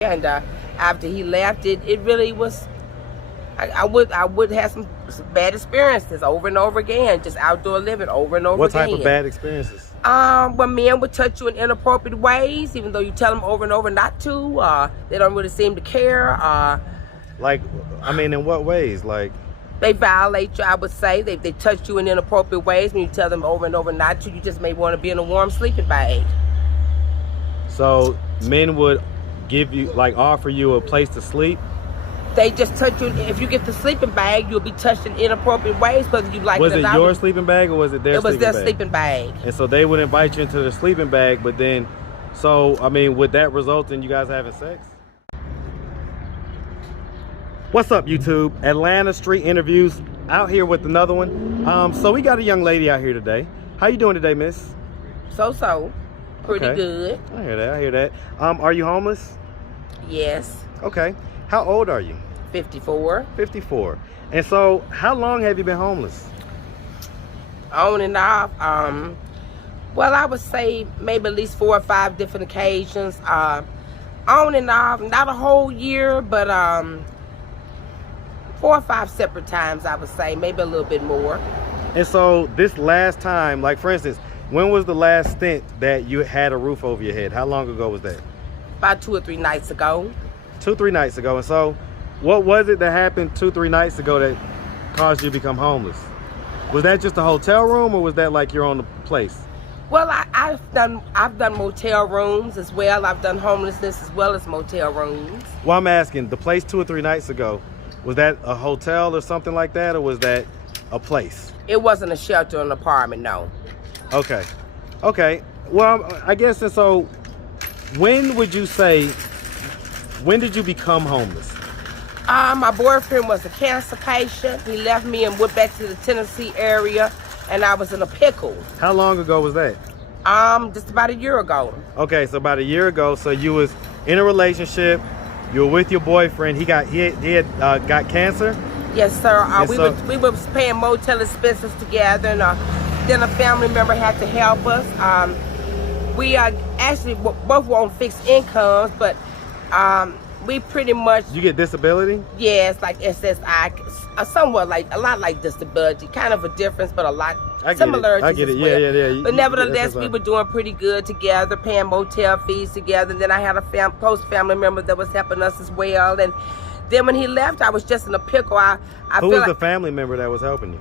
And after he left, it really was. I would have some bad experiences over and over again, just outdoor living over and over What again. type of bad experiences? When men would touch you in inappropriate ways, even though you tell them over and over not to. They don't really seem to care. Like, I mean, in what ways? Like, they violate you, I would say. They touch you in inappropriate ways when you tell them over and over not to. You just may want to be in a warm sleeping bag. so men would give you, like, offer you a place to sleep? They just touch you. If you get the sleeping bag, you'll be touched in inappropriate ways, whether you like Was it or it not. your sleeping bag or was it their sleeping bag? It was their sleeping bag. And so they would invite you into the sleeping bag, but then, so, I mean, would that result in you guys having sex? What's up, YouTube? Atlanta Street Interviews out here with another one. So we got a young lady out here today. How you doing today, miss? So. Pretty Okay. good. I hear that. Are you homeless? Yes. Okay. How old are you? 54. 54. And so, how long have you been homeless? On and off. Well, I would say maybe at least 4 or 5 different occasions. On and off, not a whole year, but 4 or 5 separate times, I would say, maybe a little bit more. And so, this last time, like for instance, when was the last stint that you had a roof over your head? How long ago was that? About 2 or 3 nights ago. 2-3 nights ago. And so, what was it that happened 2-3 nights ago that caused you to become homeless? Was that just a hotel room, or was that like your own place? Well, I've done motel rooms as well. I've done homelessness as well as motel rooms. Well, I'm asking, the place 2 or 3 nights ago, was that a hotel or something like that, or was that a place? It wasn't a shelter or an apartment, no. Okay. Well, I guess, and so, when would you say, when did you become homeless? My boyfriend was a cancer patient. He left me and went back to the Tennessee area, and I was in a pickle. How long ago was that? Just about a year ago. Okay, so about a year ago, so you was in a relationship, you were with your boyfriend, he had got cancer? Yes, sir. And we were paying motel expenses together, and then a family member had to help us. We actually both were on fixed incomes, but we pretty much... You get disability? Yes, like SSI, somewhat like, a lot like disability, kind of a difference, but a lot similarities I get it. as well. Yeah. But nevertheless, we were doing pretty good together, paying motel fees together. And then I had a close family member that was helping us as well. And then when he left, I was just in a pickle. Who was the family member that was helping you?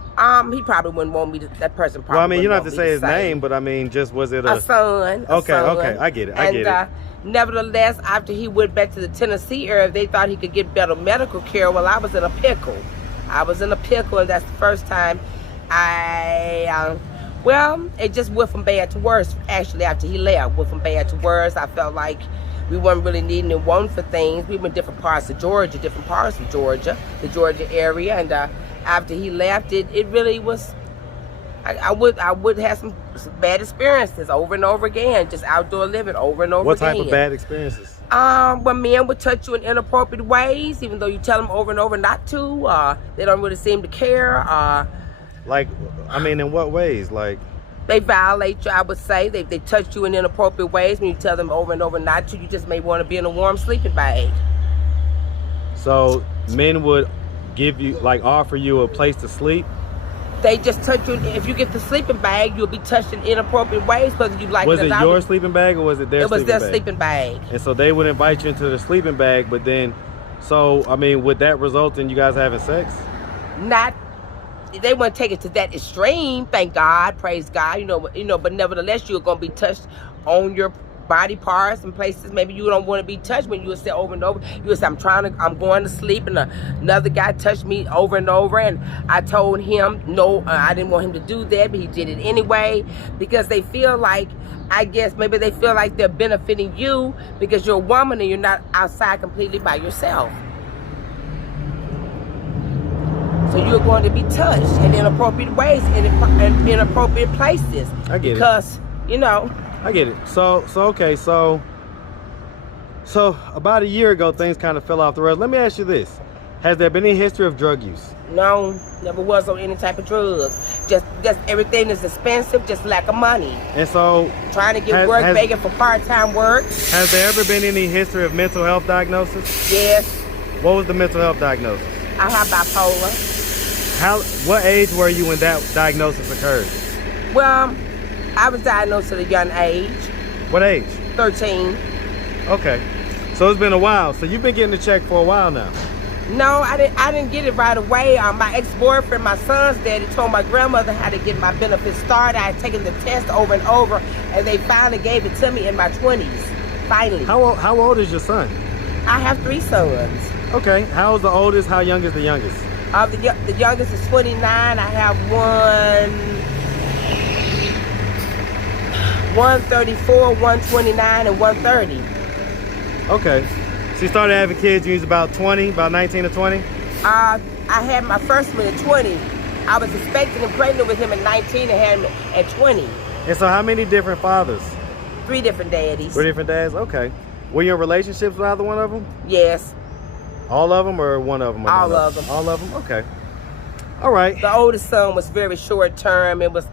He probably wouldn't want me to, that person probably Well, I mean, you don't have to wouldn't say want his me to name, but I mean, just was it a son. Okay, I get it. Nevertheless, after he went back to the Tennessee area, they thought he could get better medical care. Well, I was in a pickle. And that's the first time it just went from bad to worse. Actually, after he left, went from bad to worse. I felt like we weren't really needing and wanting for things. We were in different parts of Georgia, the Georgia area. And after he left, it really was... I would have some bad experiences over and over again, just outdoor living over and over What again. type of bad experiences? When men would touch you in inappropriate ways, even though you tell them over and over not to. They don't really seem to care. Like, I mean, in what ways? Like, they violate you, I would say. They touch you in inappropriate ways when you tell them over and over not to. You just may want to be in a warm sleeping bag. so men would give you, like, offer you a place to sleep? They just touch you. If you get the sleeping bag, you'll be touched in inappropriate ways, whether you like Was it or it not. your sleeping bag or was it their sleeping bag? It was their sleeping bag. And so they would invite you into the sleeping bag, but then, so, I mean, would that result in you guys having sex? They wouldn't take it to that extreme, thank God, praise God, but nevertheless, you're going to be touched on your body parts and places maybe you don't want to be touched. When you would say over and over, you would say, I'm going to sleep, and another guy touched me over and over, and I told him no, I didn't want him to do that, but he did it anyway, because they feel like, I guess maybe they feel like they're benefiting you because you're a woman and you're not outside completely by yourself. So you're going to be touched in inappropriate ways, in inappropriate places. I get it. Because, I get it. So about a year ago, things kind of fell off the rails. Let me ask you this. Has there been any history of drug use? No, never was on any type of drugs. Just everything is expensive, just lack of money. And so, Trying to get work, begging for part-time work. Has there ever been any history of mental health diagnosis? Yes. What was the mental health diagnosis? I have bipolar. What age were you when that diagnosis occurred? Well, I was diagnosed at a young age. What age? 13. Okay. So it's been a while. So you've been getting the check for a while now. No, I didn't get it right away. My ex-boyfriend, my son's daddy, told my grandmother how to get my benefits started. I had taken the test over and over, and they finally gave it to me in my 20s. Finally. How old is your son? I have 3 sons. Okay. How is the oldest? How young is the youngest? The youngest is 29. I have 134, 129, and 130. Okay. So you started having kids when you was about 20, about 19 or 20? I had my first one at 20. I was expecting and pregnant with him at 19 and had him at 20. And so how many different fathers? 3 different daddies. 3 different dads? Okay. Were you in relationships with either one of them? Yes. All of them or one of them? All of them. All of them? Okay. All right. The oldest son was very short term. It was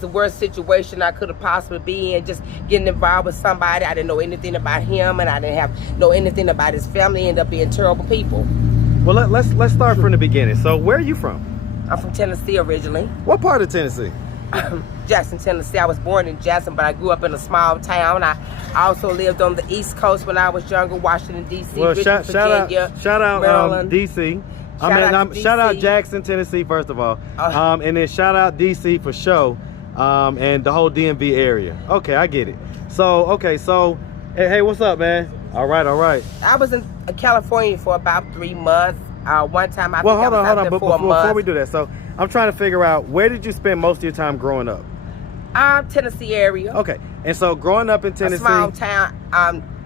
the worst situation I could have possibly been in, just getting involved with somebody. I didn't know anything about him, and I didn't know anything about his family. Ended up being terrible people. Well, let's start from the beginning. So where are you from? I'm from Tennessee originally. What part of Tennessee? Jackson, Tennessee. I was born in Jackson, but I grew up in a small town. I also lived on the East Coast when I was younger, Washington, D.C., Well, Richmond, Virginia, shout out Maryland. D.C. Shout out Jackson, Tennessee, first of all. And then shout out D.C. for show, and the whole DMV area. Okay, I get it. So, hey, what's up, man? All right. I was in California for about 3 months. One time I Well, think I was hold out on. there for a month. Before we do that, so I'm trying to figure out, where did you spend most of your time growing up? Tennessee area. Okay, and so growing up in Tennessee. A small town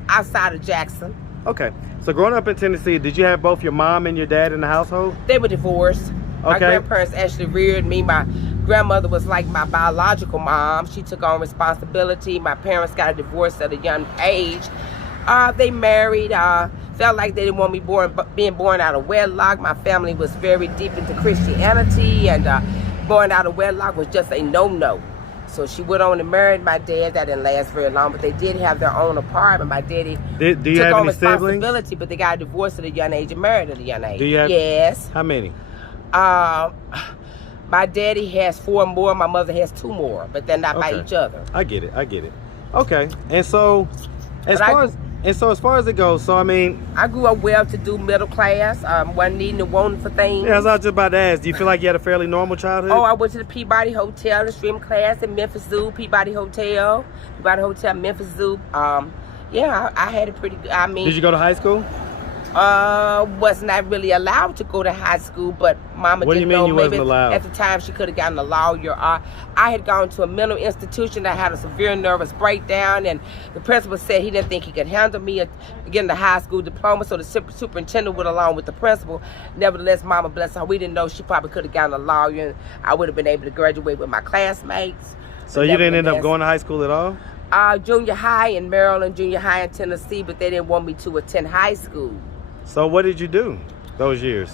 outside of Jackson. Okay, so growing up in Tennessee, did you have both your mom and your dad in the household? They were divorced. My grandparents actually reared me. My grandmother was like my biological mom. She took on responsibility. My parents got a divorce at a young age. They married. Felt like they didn't want me being born out of wedlock. My family was very deep into Christianity, and born out of wedlock was just a no-no. So she went on and married my dad. That didn't last very long, but they did have their own apartment. My daddy took on responsibility, but they got divorced at a young age and married at a young age. Do you have? Yes. How many? My daddy has 4 more. My mother has 2 more, but they're not by each other. I get it. Okay, and so as far as it goes, so I mean, I grew up well-to-do, middle class. Wasn't needing and wanting for things. Yeah, I was just about to ask. Do you feel like you had a fairly normal childhood? Oh, I went to the Peabody Hotel, extreme class in Memphis Zoo, Peabody Hotel, Memphis Zoo. Yeah, I had it pretty good. I mean, did you go to high school? Was not really allowed to go to high school, but Mama What do you didn't mean know. you Maybe wasn't allowed? at the time she could have gotten a lawyer. I had gone to a mental institution. I had a severe nervous breakdown, and the principal said he didn't think he could handle me getting the high school diploma. So the superintendent went along with the principal. Nevertheless, Mama, bless her, we didn't know she probably could have gotten a lawyer, and I would have been able to graduate with my classmates. So you didn't end up going to high school at all? Junior high in Maryland, junior high in Tennessee, but they didn't want me to attend high school. So what did you do those years?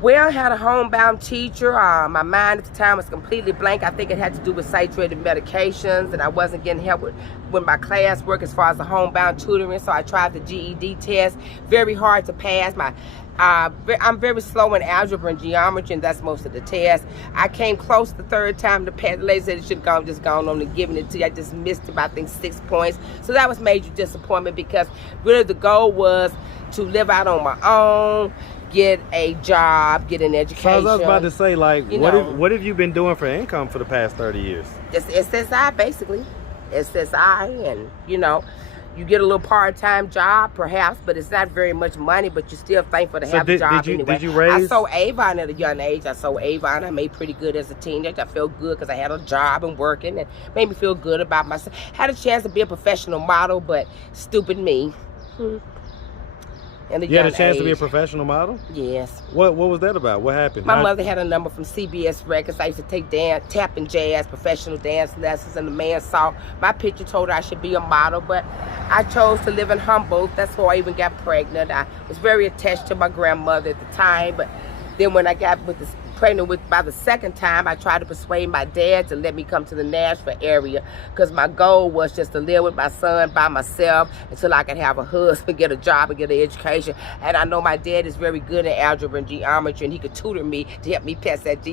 Well, I had a homebound teacher. My mind at the time was completely blank. I think it had to do with saturated medications, and I wasn't getting help with my classwork as far as the homebound tutoring, so I tried the GED test. Very hard to pass. I'm very slow in algebra and geometry, and that's most of the tests. I came close the 3rd time to pass. The lady said it should have gone on and given it to you. I just missed about, I think, 6 points. So that was major disappointment, because really the goal was to live out on my own, get a job, get an education. So I was about to say, like, what have you been doing for income for the past 30 years? Just SSI, basically. SSI, and, you get a little part-time job, perhaps, but it's not very much money, but you're still thankful to have a job anyway. Did you raise? I sold Avon at a young age. I made pretty good as a teenager. I felt good because I had a job and working, and made me feel good about myself. Had a chance to be a professional model, but stupid me. in a You had a young chance to be a age. professional model? Yes. What was that about? What happened? My mother had a number from CBS Records. I used to take dance, tap and jazz, professional dance lessons, and the man saw my picture, told her I should be a model, but I chose to live in Humboldt. That's why I even got pregnant. I was very attached to my grandmother at the time, but then when I got pregnant with by the second time, I tried to persuade my dad to let me come to the Nashville area because my goal was just to live with my son by myself until I could have a husband, get a job, and get an education. And I know my dad is very good at algebra and geometry, and he could tutor me to help me pass that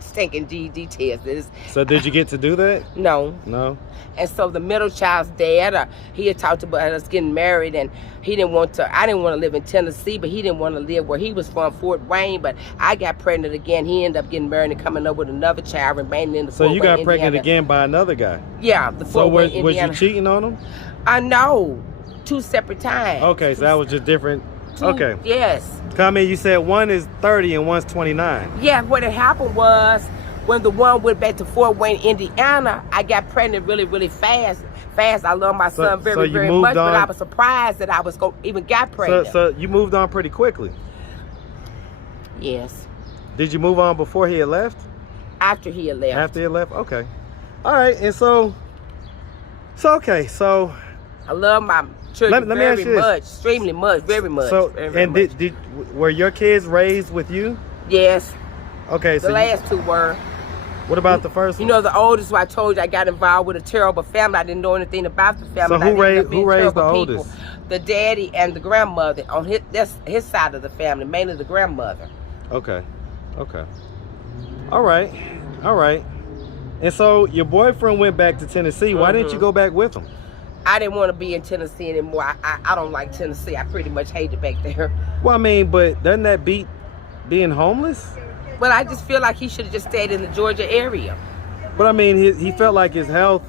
stinking GED test. So did you get to do that? No. No. And so the middle child's dad, he had talked about us getting married, and I didn't want to live in Tennessee, but he didn't want to live where he was from, Fort Wayne. But I got pregnant again. He ended up getting married and coming up with another child, remaining in the Fort Wayne, So you got pregnant Indiana. again by another guy? Yeah, the Fort Wayne, Indiana. Was you cheating on him? I know. 2 separate times. Okay, so that was just different. Okay. Yes. I mean, you said one is 30 and one's 29. Yeah, what had happened was when the one went back to Fort Wayne, Indiana, I got pregnant really, really fast. I love my son very, very much, but I was surprised that I was even got pregnant. So you moved on pretty quickly? Yes. Did you move on before he had left? After he had left. After he had left? Okay. All right, and so I love my children let me ask you very this. much, extremely much, very much. So, very much. Were your kids raised with you? Yes. Okay, so The last 2 were. What about the first one? You know, the oldest one, I told you I got involved with a terrible family. I didn't know anything about the family. So who raised the oldest? The daddy and the grandmother on his side of the family, mainly the grandmother. Okay. All right. And so your boyfriend went back to Tennessee. Why didn't you go back with him? I didn't want to be in Tennessee anymore. I don't like Tennessee. I pretty much hate it back there. Well, I mean, but doesn't that beat being homeless? But I just feel like he should have just stayed in the Georgia area. But I mean, he felt like his health.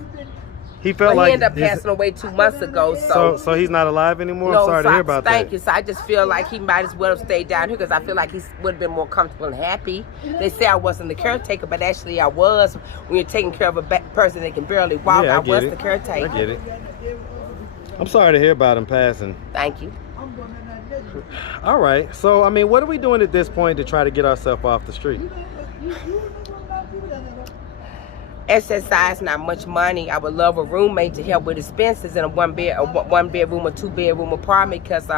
He ended up passing away 2 months ago. So he's not alive anymore. No, I'm sorry to hear about that. Thank you. So I just feel like he might as well have stayed down here because I feel like he would have been more comfortable and happy. They say I wasn't the caretaker, but actually I was. When you're taking care of a person that can barely walk, Yeah, I was the caretaker. I get it. I'm sorry to hear about him passing. Thank you. All right. So, I mean, what are we doing at this point to try to get ourselves off the street? Exercise, not much money. I would love a roommate to help with expenses in a one bedroom or 2 bedroom apartment because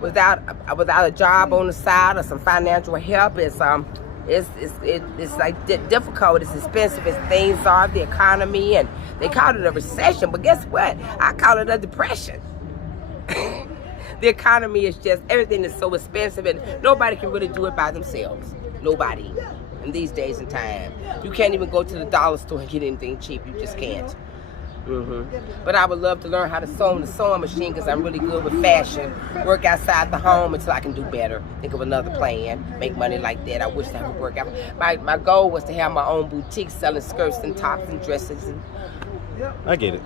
without a job on the side or some financial help, it's like difficult. It's expensive as things are, the economy, and they call it a recession. But guess what? I call it a depression. The economy is just, everything is so expensive and nobody can really do it by themselves. Nobody. In these days and time. You can't even go to the dollar store and get anything cheap. You just can't. But I would love to learn how to sew on the sewing machine because I'm really good with fashion. Work outside the home until I can do better. Think of another plan. Make money like that. I wish that would work out. My goal was to have my own boutique selling skirts and tops and dresses. I get it.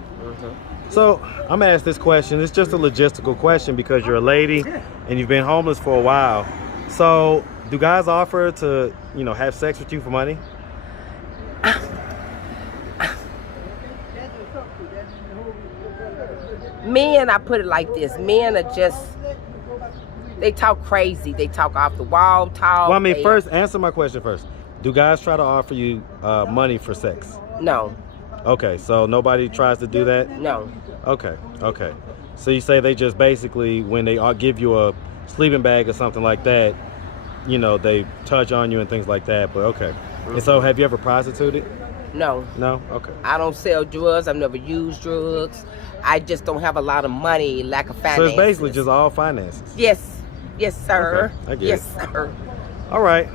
So I'm gonna ask this question. It's just a logistical question because you're a lady and you've been homeless for a while. So do guys offer to, have sex with you for money? Men, I put it like this. Men are just, they talk crazy. They talk off the wall talk. Well, I mean, first, answer my question first. Do guys try to offer you money for sex? No. Okay, so nobody tries to do that? No. Okay. So you say they just basically, when they give you a sleeping bag or something like that, they touch on you and things like that, but okay. And so have you ever prostituted? No. No? Okay. I don't sell drugs. I've never used drugs. I just don't have a lot of money, lack of finances. So it's basically just all finances? Yes. Yes, sir. Okay, I get yes, it. sir. All right.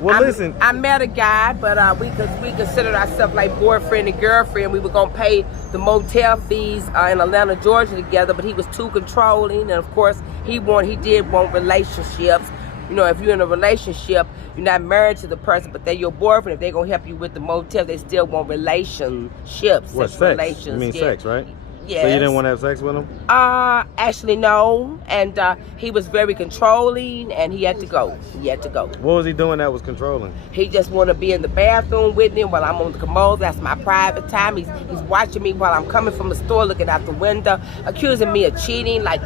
Well, listen. I met a guy, but we considered ourselves like boyfriend and girlfriend. We were going to pay the motel fees in Atlanta, Georgia together, but he was too controlling. And, of course, he did want relationships. If you're in a relationship, you're not married to the person, but they're your boyfriend. If they're going to help you with the motel, they still want relationships. What, sex? Relations. You mean sex, right? Yes. So you didn't want to have sex with him? Actually, no. And he was very controlling, and he had to go. What was he doing that was controlling? He just want to be in the bathroom with me while I'm on the commode. That's my private time. He's watching me while I'm coming from the store, looking out the window, accusing me of cheating. Like,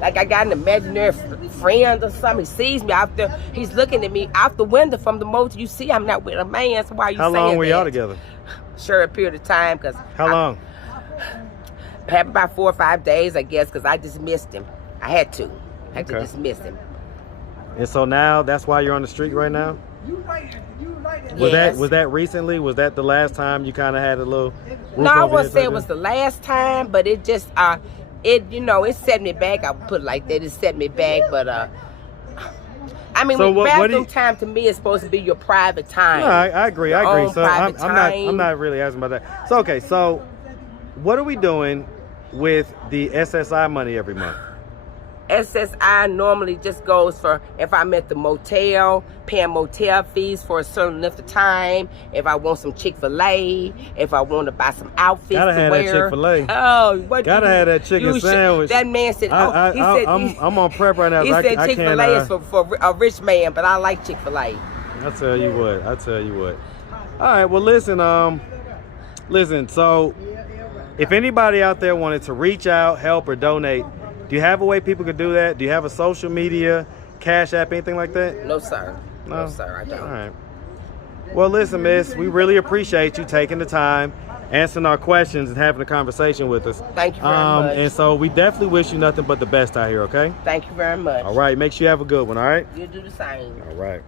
like I got an imaginary friend or something. He sees me out there. He's looking at me out the window from the motel. You see, I'm not with a man. So why are you saying that? How long were y'all together? Short period of time. Cause how long? Happened about 4 or 5 days, I guess, because I dismissed him. I had to dismiss him. And so now that's why you're on the street right now? Yes. Was that recently? Was that the last time you kind of had a little No, I wouldn't say it was the last time, but it just it it set me back. I would put it like that. It set me back, but I mean, so bathroom time to me is supposed to be your private time. No, I agree. So I'm not really asking about that. So okay, so what are we doing with the SSI money every month? SSI normally just goes for if I'm at the motel, paying motel fees for a certain length of time. If I want some Chick-fil-A, if I want to buy some outfits gotta to have wear. that Chick-fil-A. Oh, what? Gotta have that chicken sandwich. That man said, I'm on prep right now. He said Chick-fil-A is for a rich man, but I like Chick-fil-A. I tell you what. All right, well listen. So if anybody out there wanted to reach out, help, or donate, do you have a way people could do that? Do you have a social media, Cash App, anything like that? No, sir. No, sir, I don't. All right. Well, listen, miss, we really appreciate you taking the time, answering our questions, and having a conversation with us. Thank you very much. And so we definitely wish you nothing but the best out here, okay? Thank you very much. All right. Make sure you have a good one, all right? You do the same. All right.